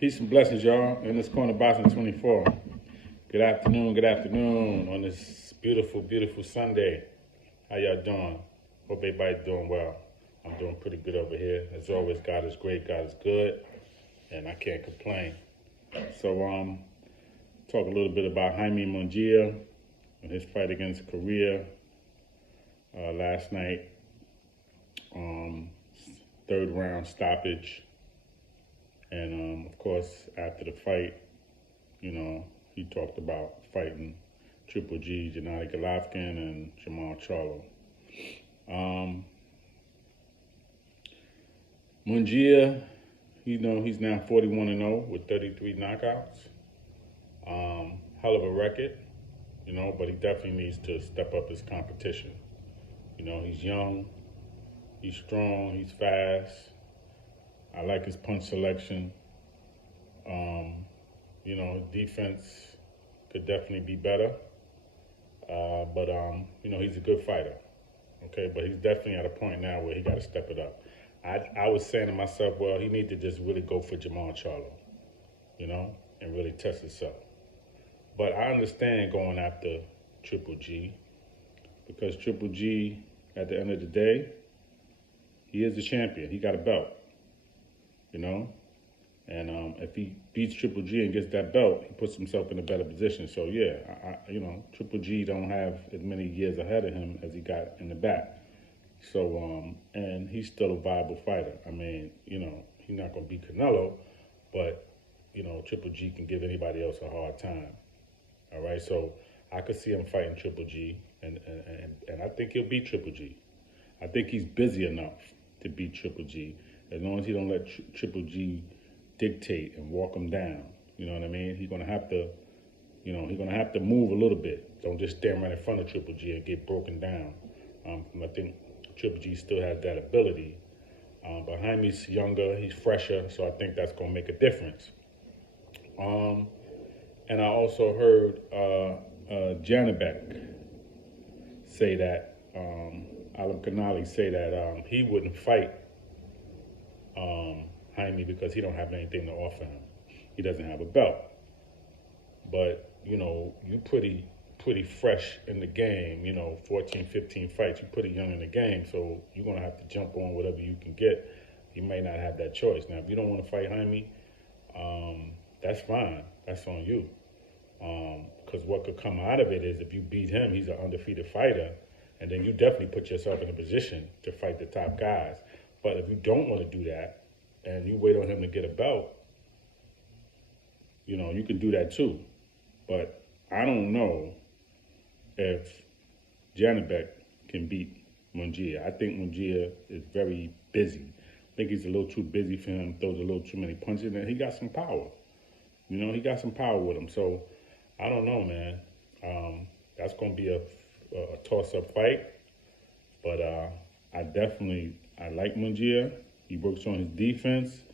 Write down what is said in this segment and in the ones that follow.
Peace and blessings, y'all. In this corner, boxing 24. Good afternoon on this beautiful, beautiful Sunday. How y'all doing? Hope everybody's doing well. I'm doing pretty good over here. As always, God is great, God is good, and I can't complain. So, talk a little bit about Jaime Munguia and his fight against Coria last night. Third round stoppage. And of course, after the fight, he talked about fighting Triple G, Gennady Golovkin, and Jermall Charlo. Munguia, he's now 41-0 with 33 knockouts. Hell of a record, but he definitely needs to step up his competition. He's young, he's strong, he's fast. I like his punch selection. His defense could definitely be better. But he's a good fighter. Okay, but he's definitely at a point now where he got to step it up. I was saying to myself, well, he need to just really go for Jermall Charlo, and really test himself. But I understand going after Triple G because Triple G, at the end of the day, he is the champion. He got a belt. And if he beats Triple G and gets that belt, he puts himself in a better position. So yeah, Triple G don't have as many years ahead of him as he got in the back. So and he's still a viable fighter. I mean, he's not gonna beat Canelo, but Triple G can give anybody else a hard time. All right, so I could see him fighting Triple G, and I think he'll beat Triple G. I think he's busy enough to beat Triple G. As long as he don't let Triple G dictate and walk him down, you know what I mean? He's gonna have to, move a little bit. Don't just stand right in front of Triple G and get broken down. I think Triple G still has that ability. But Jaime's younger, he's fresher, so I think that's gonna make a difference. And I also heard Jaime say that, Alam Kanali say that he wouldn't fight Jaime because he don't have anything to offer him. He doesn't have a belt. But, you're pretty fresh in the game, 14, 15 fights. You're pretty young in the game, so you're going to have to jump on whatever you can get. You may not have that choice. Now, if you don't want to fight Jaime, that's fine. That's on you. Because what could come out of it is if you beat him, he's an undefeated fighter, and then you definitely put yourself in a position to fight the top guys. But if you don't want to do that, and you wait on him to get a belt, you can do that too. But I don't know if Jaime can beat Munguia. I think Munguia is very busy. I think he's a little too busy for him, throws a little too many punches, and he got some power. He got some power with him. So I don't know, man. That's going to be a toss-up fight. But I like Munguia. He works on his defense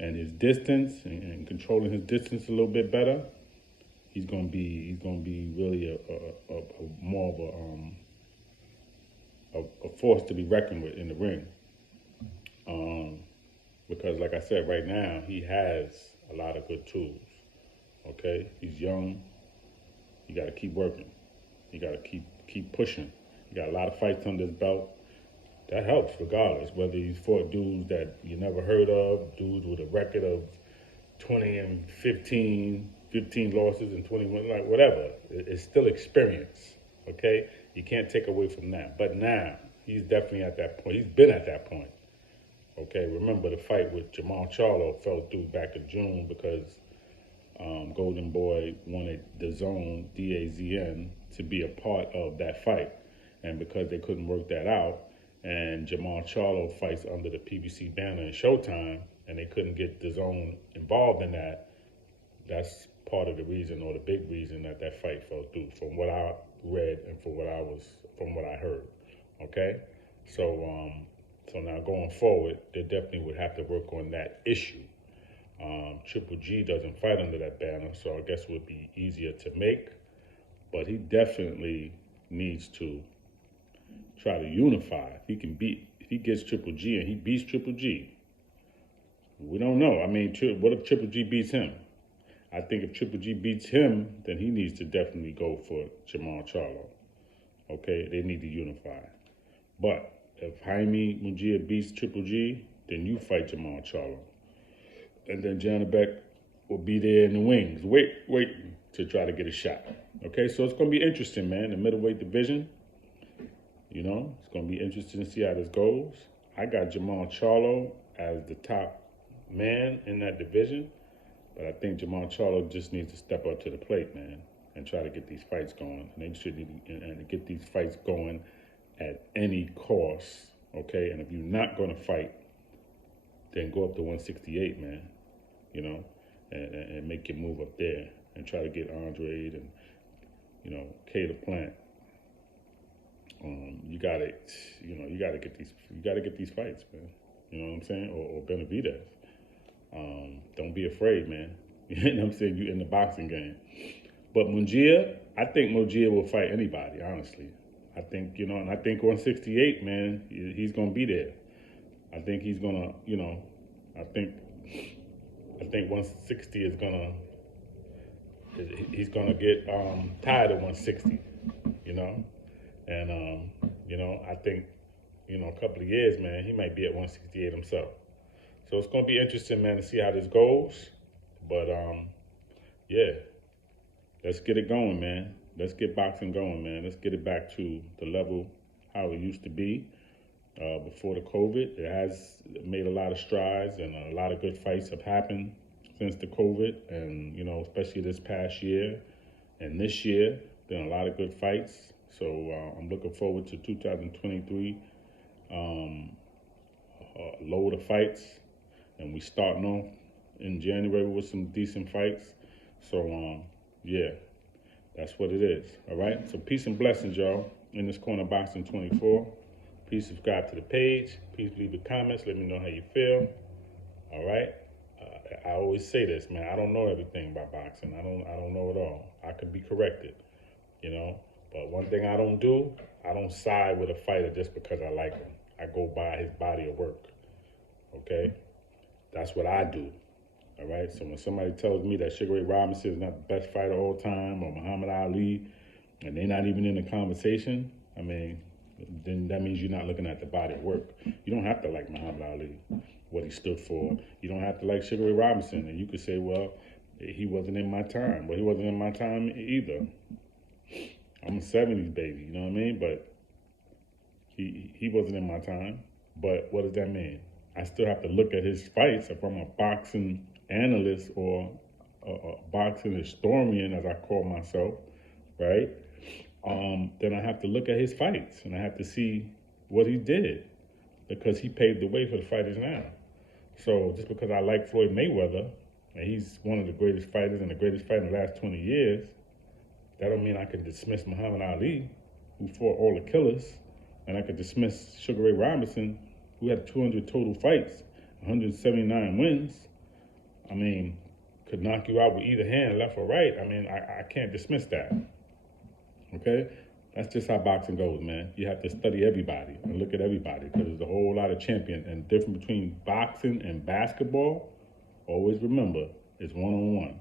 and his distance and controlling his distance a little bit better. He's gonna be really a more of a force to be reckoned with in the ring. Because like I said, right now he has a lot of good tools. Okay, he's young. You got to keep working. You got to keep pushing. You got a lot of fights under his belt. That helps regardless, whether he's fought dudes that you never heard of, dudes with a record of 20 and 15 losses and 21, like whatever. It's still experience, okay? You can't take away from that. But now, he's definitely at that point. He's been at that point, okay? Remember the fight with Jermall Charlo fell through back in June because Golden Boy wanted DAZN, DAZN, to be a part of that fight. And because they couldn't work that out, and Jermall Charlo fights under the PBC banner in Showtime, and they couldn't get DAZN involved in that. That's part of the reason, or the big reason, that fight fell through, from what I read and from what I heard. Okay, so now going forward, they definitely would have to work on that issue. Triple G doesn't fight under that banner, so I guess it would be easier to make. But he definitely needs to try to unify. If he gets Triple G and he beats Triple G, We don't know. I mean, what if Triple G beats him? I think if Triple G beats him, then he needs to definitely go for Jermall Charlo. Okay, they need to unify. But if Jaime Munguia beats Triple G, then you fight Jermall Charlo. And then Janabek will be there in the wings, waiting to try to get a shot. Okay, so it's going to be interesting, man, the middleweight division. You know, it's going to be interesting to see how this goes. I got Jermall Charlo as the top man in that division. But I think Jermall Charlo just needs to step up to the plate, man, and try to get these fights going. And they should get these fights going at any cost, okay? And if you're not going to fight, then go up to 168, man, you know, and make your move up there and try to get Andre and, you know, K the Plant. You gotta get these fights, man. You know what I'm saying? Or Benavidez. Don't be afraid, man. You know what I'm saying? You in the boxing game. But Munguia, I think Munguia will fight anybody, honestly. I think, and I think 168, man, he's going to be there. I think he's going to, I think 160 is going to, he's going to get tired of 160, And, I think, a couple of years, man, he might be at 168 himself. So it's going to be interesting, man, to see how this goes. But, yeah, let's get it going, man. Let's get boxing going, man. Let's get it back to the level how it used to be before the COVID. It has made a lot of strides, and a lot of good fights have happened since the COVID. And, especially this past year and this year, been a lot of good fights. So I'm looking forward to 2023 load of fights. And we starting off in January with some decent fights. So, yeah, that's what it is. All right? So peace and blessings, y'all. In this corner, Boxing 24. Please subscribe to the page. Please leave the comments. Let me know how you feel. All right? I always say this, man. I don't know everything about boxing. I don't know it all. I could be corrected, But one thing I don't do, I don't side with a fighter just because I like him. I go by his body of work. Okay? That's what I do, all right? So when somebody tells me that Sugar Ray Robinson is not the best fighter of all time, or Muhammad Ali, and they're not even in the conversation, then that means you're not looking at the body of work. You don't have to like Muhammad Ali, what he stood for. You don't have to like Sugar Ray Robinson. And you could say, well, he wasn't in my time. Well, he wasn't in my time either. I'm a 70s baby, you know what I mean? But he wasn't in my time. But what does that mean? I still have to look at his fights. If I'm a boxing analyst or a boxing historian, as I call myself, right? Then I have to look at his fights, and I have to see what he did, because he paved the way for the fighters now. So just because I like Floyd Mayweather, and he's one of the greatest fighters and the greatest fighter in the last 20 years, that don't mean I can dismiss Muhammad Ali, who fought all the killers, and I could dismiss Sugar Ray Robinson, who had 200 total fights, 179 wins. Could knock you out with either hand, left or right. I can't dismiss that. Okay? That's just how boxing goes, man. You have to study everybody and look at everybody, because there's a whole lot of champions. And the difference between boxing and basketball, always remember, it's one-on-one.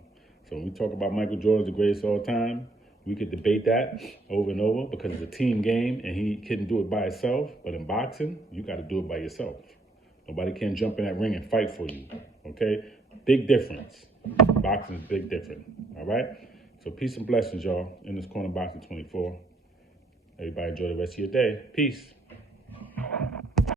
So when we talk about Michael Jordan, the greatest of all time, we could debate that over and over, because it's a team game and he couldn't do it by himself. But in boxing, you got to do it by yourself. Nobody can jump in that ring and fight for you, okay? Big difference. Boxing is big different, all right? So peace and blessings, y'all. In this corner, Boxing 24. Everybody enjoy the rest of your day. Peace.